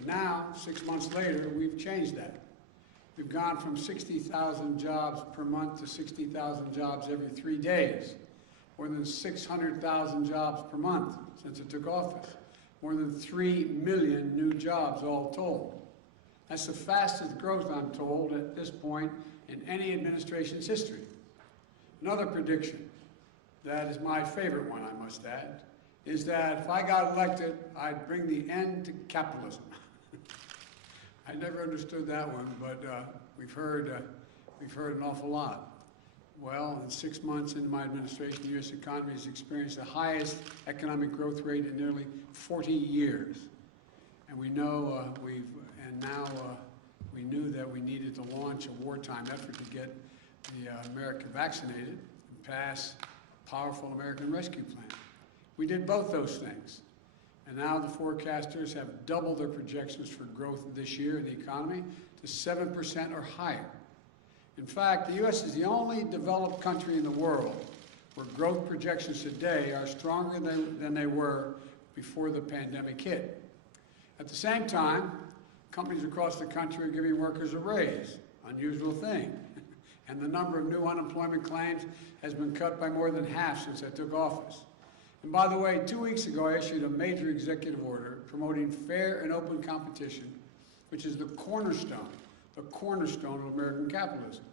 But now, 6 months later, we've changed that. We've gone from 60,000 jobs per month to 60,000 jobs every 3 days. More than 600,000 jobs per month since it took office. More than 3 million new jobs all told. That's the fastest growth, I'm told, at this point in any administration's history. Another prediction, that is my favorite one, I must add, is that if I got elected, I'd bring the end to capitalism. I never understood that one, but we've heard an awful lot. Well, in 6 months into my administration, the U.S. economy has experienced the highest economic growth rate in nearly 40 years. And we know we knew that we needed to launch a wartime effort to get the America vaccinated and pass a powerful American Rescue Plan. We did both those things. And now the forecasters have doubled their projections for growth this year in the economy to 7% or higher. In fact, the U.S. is the only developed country in the world where growth projections today are stronger than they were before the pandemic hit. At the same time, companies across the country are giving workers a raise, unusual thing. And the number of new unemployment claims has been cut by more than half since I took office. And by the way, 2 weeks ago, I issued a major executive order promoting fair and open competition, which is the cornerstone of American capitalism.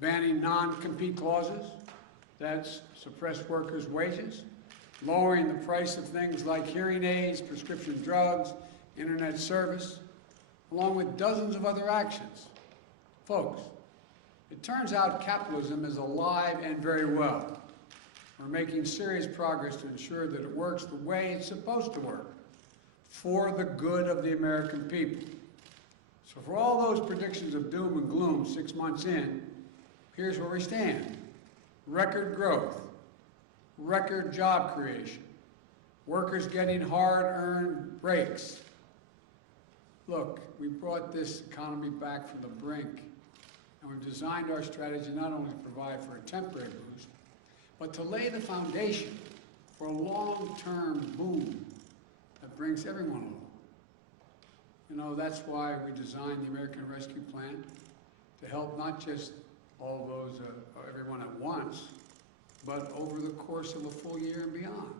Banning non-compete clauses, that's suppress workers' wages, lowering the price of things like hearing aids, prescription drugs, internet service, along with dozens of other actions. Folks, it turns out capitalism is alive and very well. We're making serious progress to ensure that it works the way it's supposed to work, for the good of the American people. So for all those predictions of doom and gloom 6 months in, here's where we stand. Record growth, record job creation, workers getting hard-earned breaks. Look, we brought this economy back from the brink, and we've designed our strategy not only to provide for a temporary boost, but to lay the foundation for a long-term boom that brings everyone along. You know, that's why we designed the American Rescue Plan, to help not just all those, everyone at once, but over the course of a full year and beyond.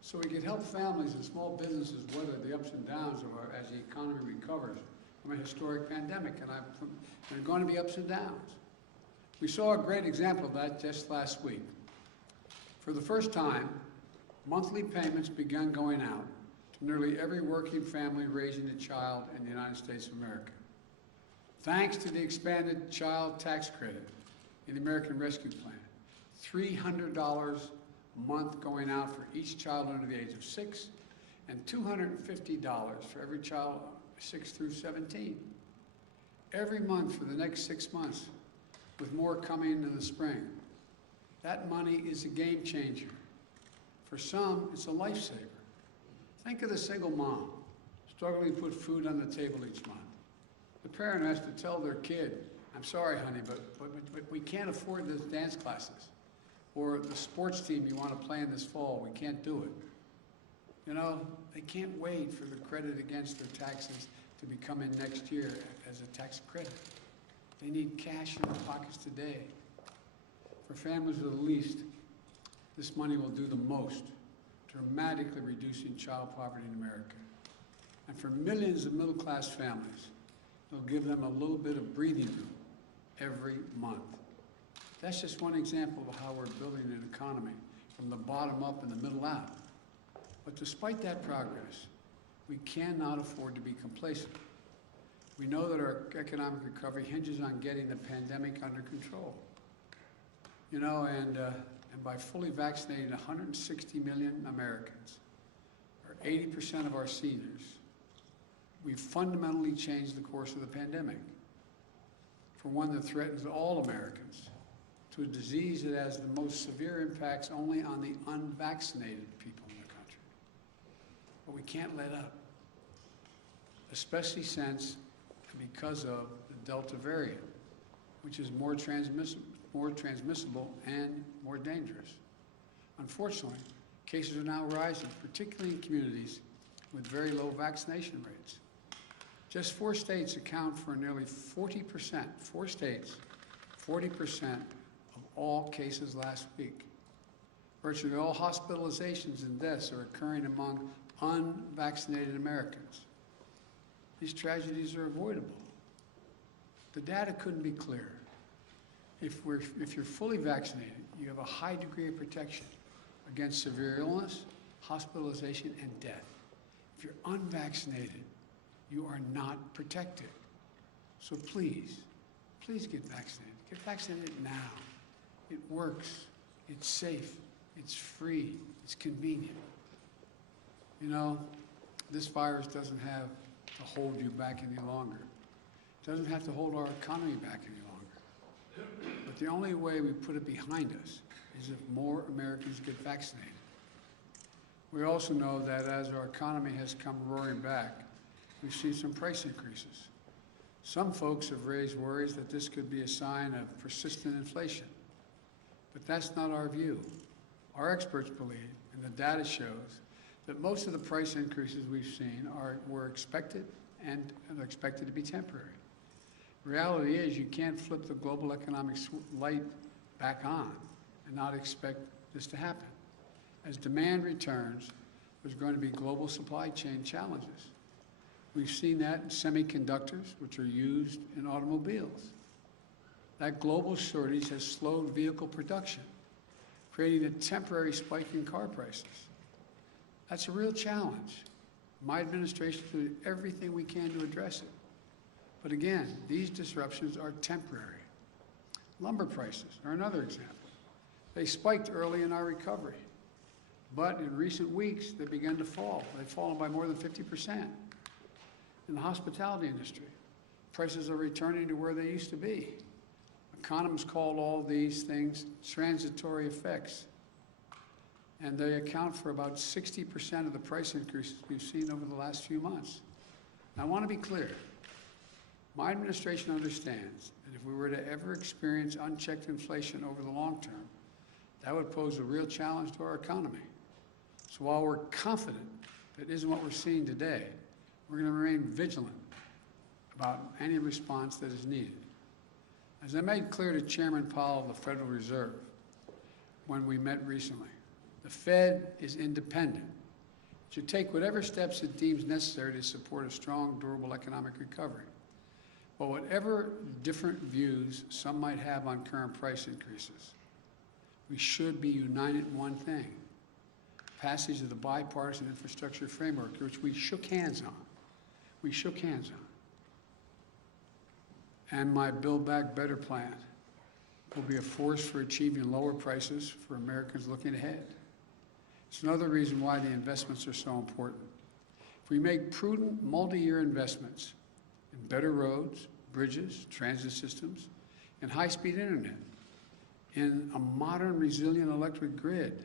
So we could help families and small businesses weather the ups and downs of as the economy recovers from a historic pandemic, and there are going to be ups and downs. We saw a great example of that just last week. For the first time, monthly payments began going out to nearly every working family raising a child in the United States of America. Thanks to the expanded child tax credit in the American Rescue Plan, $300 a month going out for each child under the age of 6, and $250 for every child 6 through 17. Every month for the next 6 months, with more coming in the spring. That money is a game changer. For some, it's a lifesaver. Think of the single mom struggling to put food on the table each month. The parent has to tell their kid, I'm sorry, honey, but we can't afford those dance classes. Or the sports team you want to play in this fall, we can't do it. You know, they can't wait for the credit against their taxes to be coming next year as a tax credit. They need cash in their pockets today. For families with the least, this money will do the most, dramatically reducing child poverty in America. And for millions of middle-class families, it'll give them a little bit of breathing room every month. That's just one example of how we're building an economy from the bottom up and the middle out. But despite that progress, we cannot afford to be complacent. We know that our economic recovery hinges on getting the pandemic under control. You know, and by fully vaccinating 160 million Americans, or 80% of our seniors, we've fundamentally changed the course of the pandemic from one that threatens all Americans to a disease that has the most severe impacts only on the unvaccinated people in the country. But we can't let up, especially since and because of the Delta variant, which is more transmissible and more dangerous. Unfortunately, cases are now rising, particularly in communities with very low vaccination rates. Just 4 states account for nearly 40%, 4 states, 40% of all cases last week. Virtually all hospitalizations and deaths are occurring among unvaccinated Americans. These tragedies are avoidable. The data couldn't be clearer. If you're fully vaccinated, you have a high degree of protection against severe illness, hospitalization, and death. If you're unvaccinated, you are not protected. So please, please get vaccinated. Get vaccinated now. It works. It's safe. It's free. It's convenient. You know, this virus doesn't have to hold you back any longer. It doesn't have to hold our economy back any longer. But the only way we put it behind us is if more Americans get vaccinated. We also know that as our economy has come roaring back, we've seen some price increases. Some folks have raised worries that this could be a sign of persistent inflation. But that's not our view. Our experts believe, and the data shows, that most of the price increases we've seen were expected and are expected to be temporary. Reality is you can't flip the global economic light back on and not expect this to happen. As demand returns, there's going to be global supply chain challenges. We've seen that in semiconductors, which are used in automobiles. That global shortage has slowed vehicle production, creating a temporary spike in car prices. That's a real challenge. My administration will do everything we can to address it. But again, these disruptions are temporary. Lumber prices are another example. They spiked early in our recovery, but in recent weeks, they began to fall. They've fallen by more than 50%. In the hospitality industry, prices are returning to where they used to be. Economists call all these things transitory effects, and they account for about 60% of the price increases we've seen over the last few months. Now, I want to be clear. My administration understands that if we were to ever experience unchecked inflation over the long term, that would pose a real challenge to our economy. So while we're confident that isn't what we're seeing today, we're going to remain vigilant about any response that is needed. As I made clear to Chairman Powell of the Federal Reserve when we met recently, the Fed is independent. It should take whatever steps it deems necessary to support a strong, durable economic recovery. But whatever different views some might have on current price increases, we should be united in one thing: passage of the Bipartisan Infrastructure Framework, which we shook hands on. We shook hands on. And my Build Back Better plan will be a force for achieving lower prices for Americans looking ahead. It's another reason why the investments are so important. If we make prudent multi-year investments in better roads, bridges, transit systems, and high-speed internet, in a modern, resilient electric grid,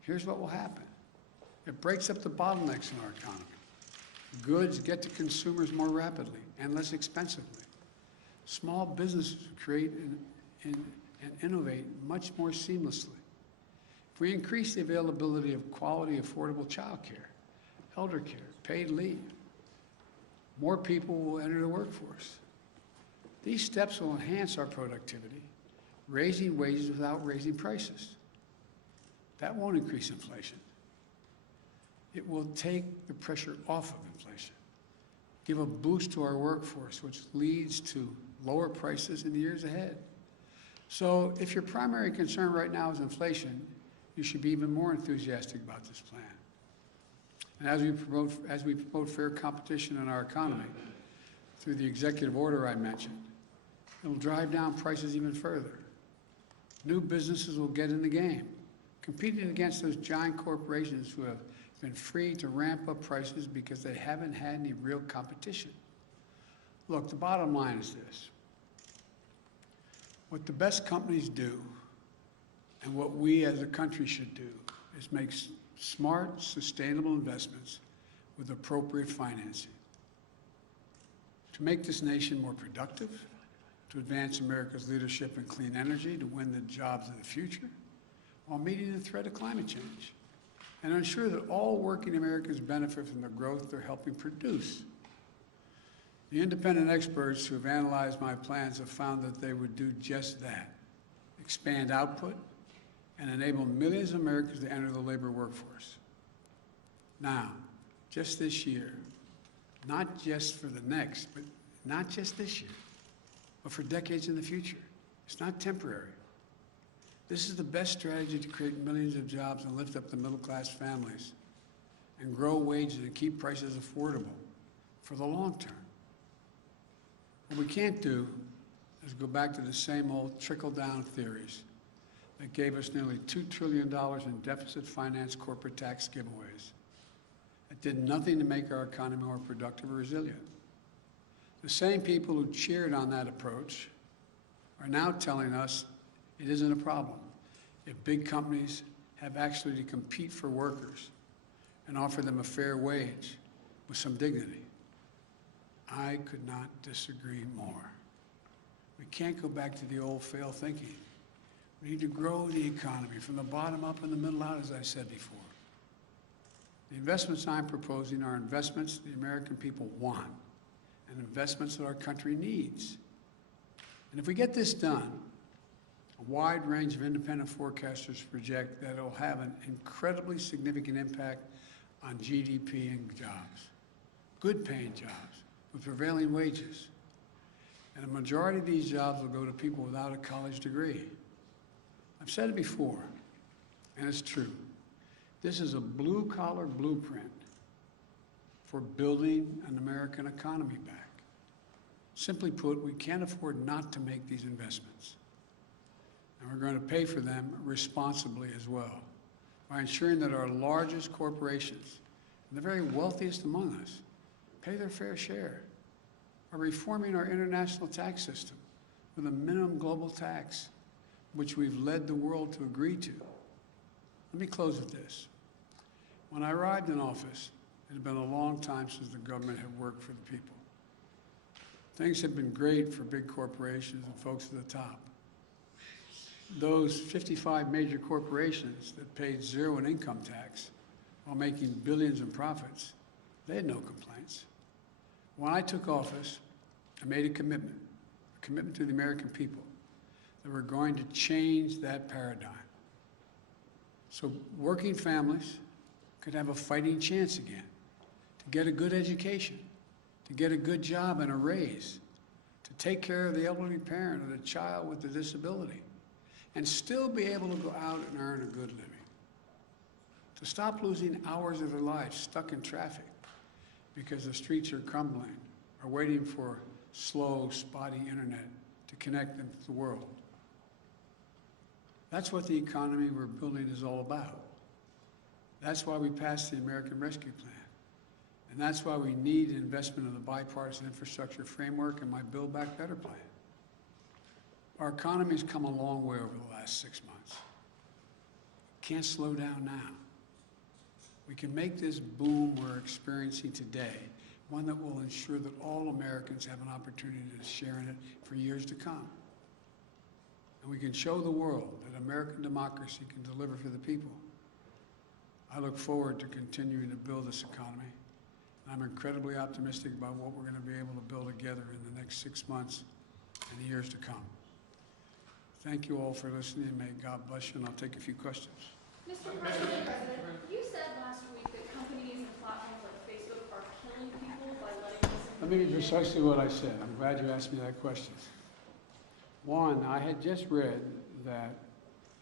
here's what will happen. It breaks up the bottlenecks in our economy. Goods get to consumers more rapidly and less expensively. Small businesses create and innovate much more seamlessly. If we increase the availability of quality, affordable child care, elder care, paid leave, more people will enter the workforce. These steps will enhance our productivity, raising wages without raising prices. That won't increase inflation. It will take the pressure off of inflation, give a boost to our workforce, which leads to lower prices in the years ahead. So if your primary concern right now is inflation, you should be even more enthusiastic about this plan. And as we promote fair competition in our economy through the executive order I mentioned, it will drive down prices even further. New businesses will get in the game, competing against those giant corporations who have been free to ramp up prices because they haven't had any real competition. Look, the bottom line is this. What the best companies do, and what we as a country should do, is make smart, sustainable investments with appropriate financing to make this nation more productive, to advance America's leadership in clean energy, to win the jobs of the future, while meeting the threat of climate change, and ensure that all working Americans benefit from the growth they're helping produce. The independent experts who have analyzed my plans have found that they would do just that: expand output and enable millions of Americans to enter the labor workforce. Now, just this year, not just for the next, but not just this year, but for decades in the future. It's not temporary. This is the best strategy to create millions of jobs and lift up the middle-class families and grow wages and keep prices affordable for the long term. What we can't do is go back to the same old trickle-down theories that gave us nearly $2 trillion in deficit finance corporate tax giveaways. It did nothing to make our economy more productive or resilient. The same people who cheered on that approach are now telling us it isn't a problem if big companies have actually to compete for workers and offer them a fair wage with some dignity. I could not disagree more. We can't go back to the old failed thinking. We need to grow the economy from the bottom up and the middle out, as I said before. The investments I'm proposing are investments the American people want and investments that our country needs. And if we get this done, a wide range of independent forecasters project that it will have an incredibly significant impact on GDP and jobs, good-paying jobs with prevailing wages. And a majority of these jobs will go to people without a college degree. I've said it before, and it's true. This is a blue-collar blueprint for building an American economy back. Simply put, we can't afford not to make these investments. And we're going to pay for them responsibly as well, by ensuring that our largest corporations, and the very wealthiest among us, pay their fair share, by reforming our international tax system with a minimum global tax, which we've led the world to agree to. Let me close with this. When I arrived in office, it had been a long time since the government had worked for the people. Things had been great for big corporations and folks at the top. Those 55 major corporations that paid zero in income tax while making billions in profits, they had no complaints. When I took office, I made a commitment to the American people, that we're going to change that paradigm. So working families could have a fighting chance again to get a good education, to get a good job and a raise, to take care of the elderly parent or the child with a disability, and still be able to go out and earn a good living. To stop losing hours of their lives stuck in traffic because the streets are crumbling or waiting for slow, spotty internet to connect them to the world. That's what the economy we're building is all about. That's why we passed the American Rescue Plan. And that's why we need investment in the bipartisan infrastructure framework and my Build Back Better plan. Our economy's come a long way over the last 6 months. Can't slow down now. We can make this boom we're experiencing today one that will ensure that all Americans have an opportunity to share in it for years to come. And we can show the world that American democracy can deliver for the people. I look forward to continuing to build this economy. I'm incredibly optimistic about what we're going to be able to build together in the next 6 months and the years to come. Thank you all for listening. May God bless you, and I'll take a few questions. Mr. President, you said last week that companies and platforms like Facebook are killing people by letting misinformation. Let me be precisely what I said. I'm glad you asked me that question. One, I had just read that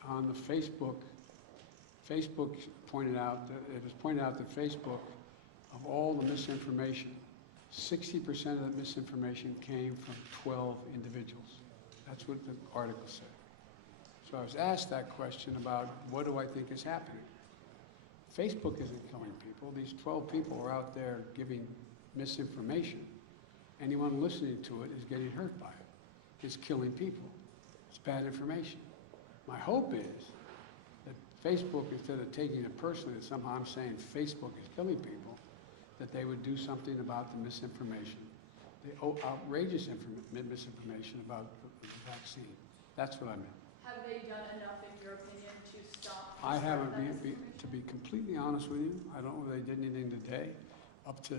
on the Facebook pointed out that it was pointed out that Facebook, of all the misinformation, 60% of the misinformation came from 12 individuals. That's what the article said. So I was asked that question about what do I think is happening. Facebook isn't killing people. These 12 people are out there giving misinformation. Anyone listening to it is getting hurt by it. It's killing people. It's bad information. My hope is that Facebook, instead of taking it personally that somehow I'm saying Facebook is killing people, that they would do something about the misinformation, the outrageous misinformation about the vaccine. That's what I meant. Have they done enough, in your opinion, to stop? I haven't, to be completely honest with you, I don't know if they did anything today. Up to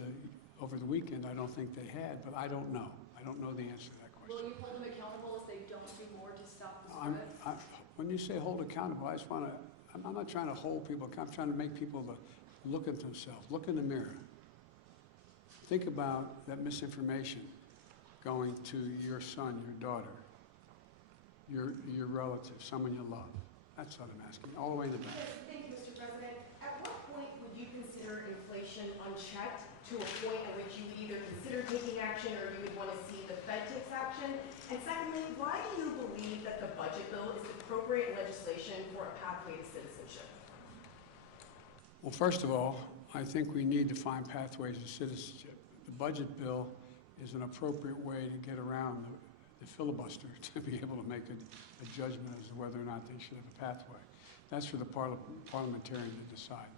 over the weekend, I don't think they had, but I don't know. I don't know the answer to that Will question. you hold them accountable if they don't do more to stop the I'm, spread? when you say hold accountable, I just want to, I'm not trying to hold people, I'm trying to make people look at themselves, look in the mirror. Think about that misinformation going to your son, your daughter, your relative, someone you love. That's what I'm asking, all the way in the back. Thank you, Mr. President. At what point would you consider inflation unchecked to a point at which you would either consider taking action or you would want to see the Fed takes action? And secondly, why do you believe that the budget bill is appropriate legislation for a pathway to citizenship? Well, first of all, I think we need to find pathways to citizenship. The budget bill is an appropriate way to get around the filibuster to be able to make a judgment as to whether or not they should have a pathway. That's for the parliamentarian to decide,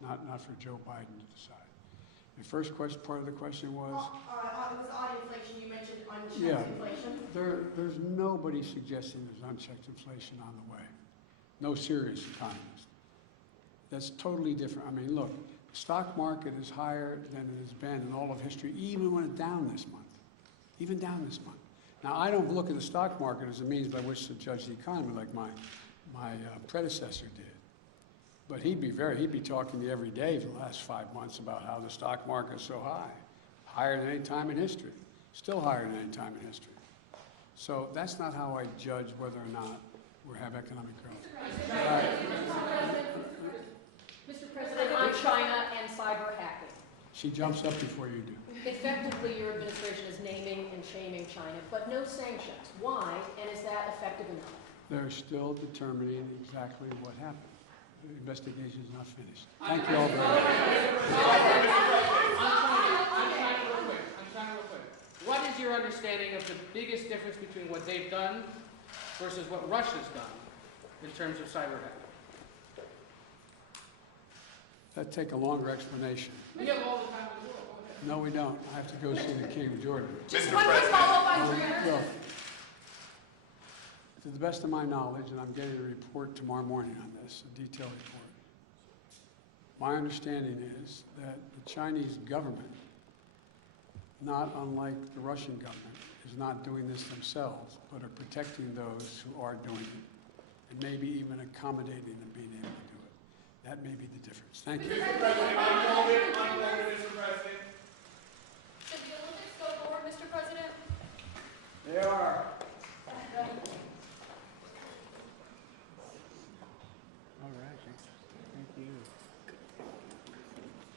not for Joe Biden to decide. The first part of the question was? It was on inflation. You mentioned unchecked Yeah, inflation. there's nobody suggesting there's unchecked inflation on the way. No serious economist. That's totally different. I mean, look, the stock market is higher than it has been in all of history, even when it's down this month. Even down this month. Now, I don't look at the stock market as a means by which to judge the economy like my predecessor did. But he'd be talking to me every day for the last 5 months about how the stock market is so high, higher than any time in history, still higher than any time in history. So that's not how I judge whether or not we have economic growth. Mr. President, on China and cyber hacking. She jumps up before you do. Effectively, your administration is naming and shaming China, but no sanctions. Why, and is that effective enough? They're still determining exactly what happened. The investigation is not finished. Thank you all very much. I'm trying real quick. What is your understanding of the biggest difference between what they've done versus what Russia's done in terms of cyber hacking? That'd take a longer explanation. We have all the time in the world. Go ahead. No, we don't. I have to go see the King of Jordan. Just one quick follow-up on Well, to the best of my knowledge, and I'm getting a report tomorrow morning on this, a detailed report, my understanding is that the Chinese government, not unlike the Russian government, is not doing this themselves, but are protecting those who are doing it, and maybe even accommodating them being able to do it. That may be the difference. Thank you.